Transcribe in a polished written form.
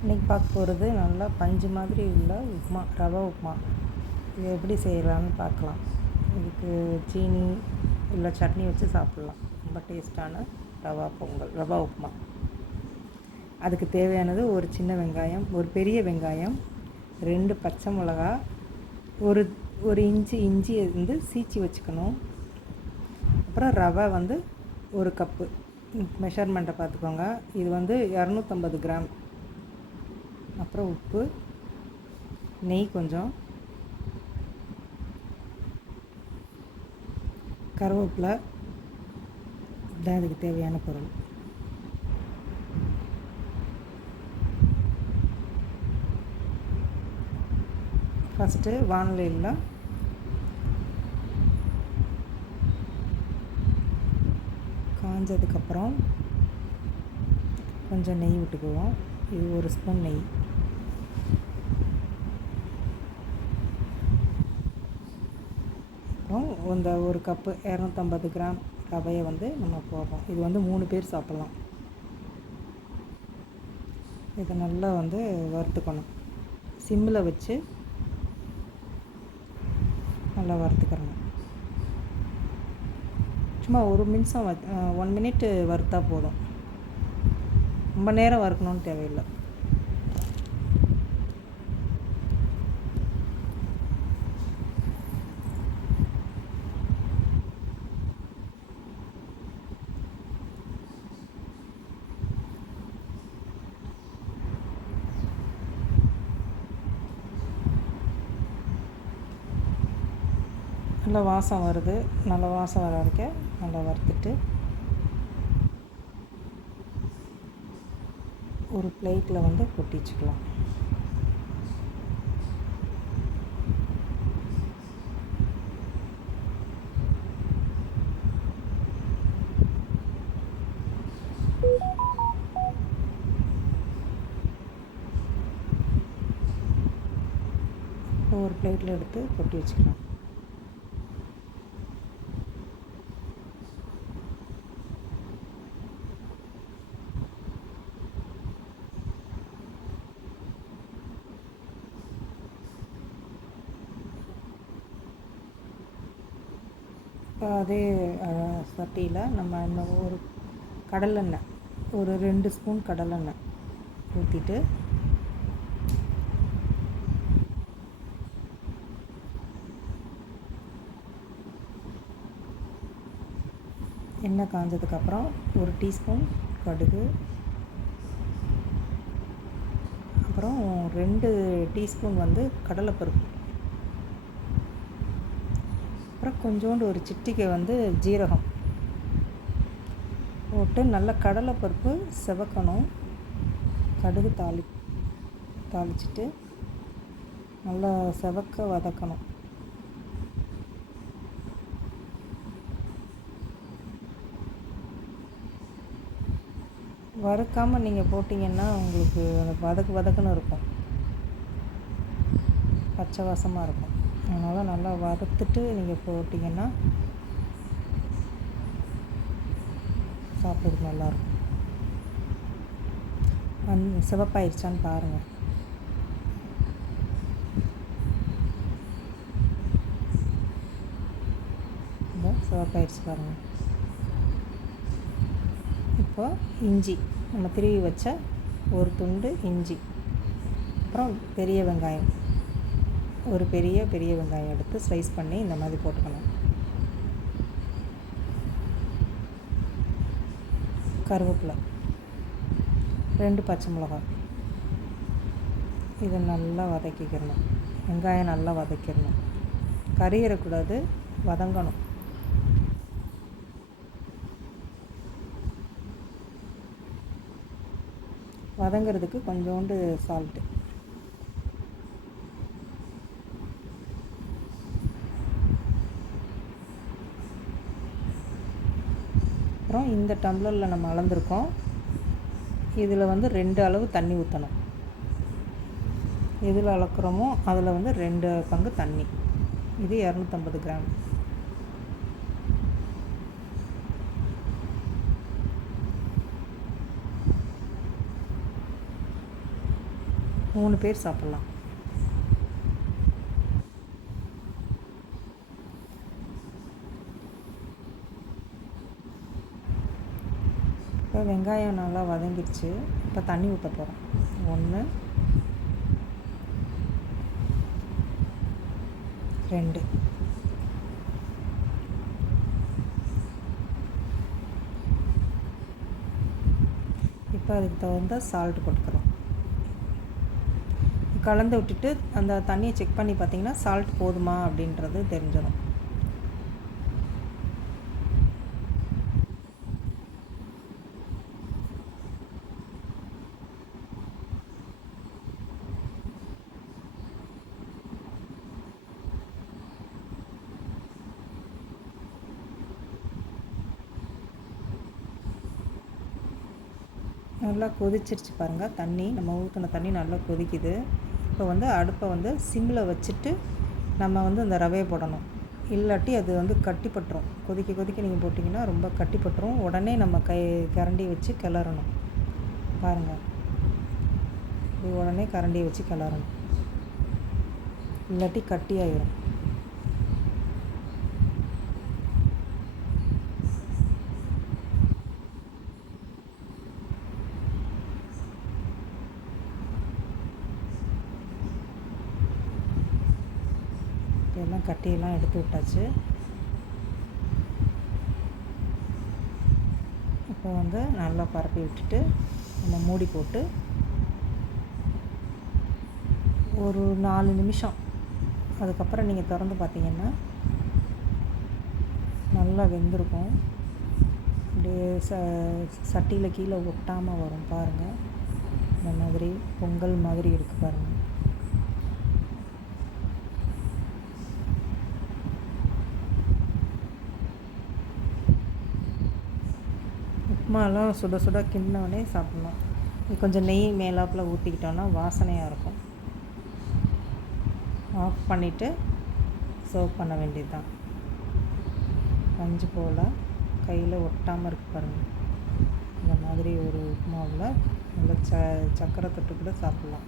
இன்றைக்கி பார்க்க போகிறது நல்லா பஞ்சு மாதிரி உள்ள உப்புமா, ரவா உப்புமா. இது எப்படி செய்யலான்னு பார்க்கலாம். இதுக்கு சீனி இல்லை சட்னி வச்சு சாப்பிட்லாம். ரொம்ப டேஸ்ட்டான ரவா உப்புமா. அதுக்கு தேவையானது ஒரு சின்ன வெங்காயம், ஒரு பெரிய வெங்காயம், 2 பச்சை மிளகா, ஒரு இஞ்சி வந்து சீச்சி வச்சுக்கணும். அப்புறம் ரவை வந்து 1 கப்பு. மெஷர்மெண்ட்டை பார்த்துக்கோங்க. இது வந்து 250 கிராம். அப்புறம் உப்பு, நெய் கொஞ்சம், கருவேப்பிலை, இதுதான் இதுக்கு தேவையான பொருள். ஃபஸ்ட்டு வானிலையில் காஞ்சதுக்கப்புறம் கொஞ்சம் நெய் விட்டுக்குவோம். இது 1 ஸ்பூன் நெய். அப்புறம் இந்த 1 கப்பு 250 கிராம் ரவையை வந்து நம்ம போடுறோம். இது வந்து 3 பேர் சாப்பிட்லாம். இதை நல்லா வந்து வறுத்துக்கணும். சிம்மில் வச்சு நல்லா வறுத்துக்கிறணும். சும்மா 1 மினிட் வறுத்தா போதும். ரொம்ப நேரம் வறுக்கணும்னு தேவையில்லை. நல்லா வாசம் வருது. நல்லா வாசம் வர வரைக்கும் நல்லா வறுத்துட்டு ஒரு பிளேட்டில் வந்து கொட்டி வச்சுக்கலாம். ஒரு பிளேட்டில் எடுத்து கொட்டி வச்சுக்கலாம். இப்போ அதே சட்டியில் நம்ம இன்னும் ஒரு கடலெண்ணெய், ஒரு 2 ஸ்பூன் கடலெண்ணெய் ஊற்றிட்டு எண்ணெய் காஞ்சதுக்கப்புறம் 1 டீஸ்பூன் கடுகு, அப்புறம் 2 டீஸ்பூன் வந்து கடலைப்பருப்பு, அப்புறம் கொஞ்சோண்டு ஒரு சிட்டிகை வந்து ஜீரகம் போட்டு நல்லா கடலைப்பருப்பு செவக்கணும். கடுகு தாளிச்சிட்டு நல்லா செவக்க வதக்கணும். வறுக்காமல் நீங்கள் போட்டிங்கன்னா உங்களுக்கு வதக்குன்னு இருக்கும், பச்சை வாசமாக இருக்கும். அதனால் நல்லா வறுத்துட்டு நீங்கள் போட்டிங்கன்னா சாப்பிட்றதுக்கு நல்லாயிருக்கும். சிவப்பாயிடுச்சான்னு பாருங்கள். இந்த சிவப்பாயிடுச்சு பாருங்கள். இப்போ இஞ்சி, நம்ம திருவி வச்ச ஒரு துண்டு இஞ்சி, அப்புறம் பெரிய வெங்காயம், ஒரு பெரிய வெங்காயம் எடுத்து ஸ்லைஸ் பண்ணி இந்த மாதிரி போட்டுக்கணும். கருவேப்பிலை, 2 பச்சை மிளகாய். இதை நல்லா வதக்கிக்கிறணும். வெங்காயம் நல்லா வதக்கிடணும். கறியிடக்கூடாது, வதங்கணும். வதங்கிறதுக்கு கொஞ்சோண்டு சால்ட்டு. அப்புறம் இந்த டம்ளரில் நம்ம அளந்துருக்கோம். இதில் வந்து 2 அளவு தண்ணி ஊற்றணும். எதில் அளக்குறோமோ அதில் வந்து 2 பங்கு தண்ணி. இது 250 கிராம். 3 பேர் சாப்பிட்லாம். இப்போ வெங்காயம் நல்லா வதங்கிடுச்சு. இப்போ தண்ணி ஊற்ற போகிறோம். 1 2 இப்போ அதுக்கு தகுந்த சால்ட் போட்டுக்கிறோம். கலந்து விட்டுட்டு அந்த தண்ணியை செக் பண்ணி பார்த்தீங்கன்னா சால்ட் போதுமா அப்படின்றது தெரிஞ்சிடும். நல்லா கொதிச்சிருச்சு பாருங்கள். தண்ணி நம்ம ஊற்றின தண்ணி நல்லா கொதிக்குது. இப்போ வந்து அடுப்பை வந்து சிம்மில் வச்சுட்டு நம்ம வந்து அந்த ரவையை போடணும். இல்லாட்டி அது வந்து கட்டிப்பட்டுரும். கொதிக்க கொதிக்க நீங்கள் போட்டிங்கன்னா ரொம்ப கட்டிப்பட்டுரும். உடனே நம்ம கரண்டி வச்சு கிளறணும். பாருங்கள், இது உடனே கரண்டியை வச்சு கிளறணும், இல்லாட்டி கட்டியாயிரும். எல்லாம் கட்டியெல்லாம் எடுத்து விட்டாச்சு. இப்போ வந்து நல்லா பரப்பி விட்டுட்டு நம்ம மூடி போட்டு ஒரு 4 நிமிஷம், அதுக்கப்புறம் நீங்கள் திறந்து பார்த்தீங்கன்னா நல்லா வெந்திருக்கும். அப்படியே சட்டியில் கீழே ஒட்டாமல் வரும் பாருங்கள். இந்த மாதிரி பொங்கல் மாதிரி இருக்குது பாருங்கள். உப்புமாலாம் சுட சுட கிண்டினோடனே சாப்பிட்லாம். கொஞ்சம் நெய் மேலாப்பில் ஊற்றிக்கிட்டோன்னா வாசனையாக இருக்கும். ஆஃப் பண்ணிவிட்டு சர்வ் பண்ண வேண்டியது தான். பஞ்சு போல் கையில் ஒட்டாமல் இருக்கு பாருங்கள். இந்த மாதிரி ஒரு உப்புமாவில் நல்ல சக்கரை தொட்டு கூட சாப்பிட்லாம்.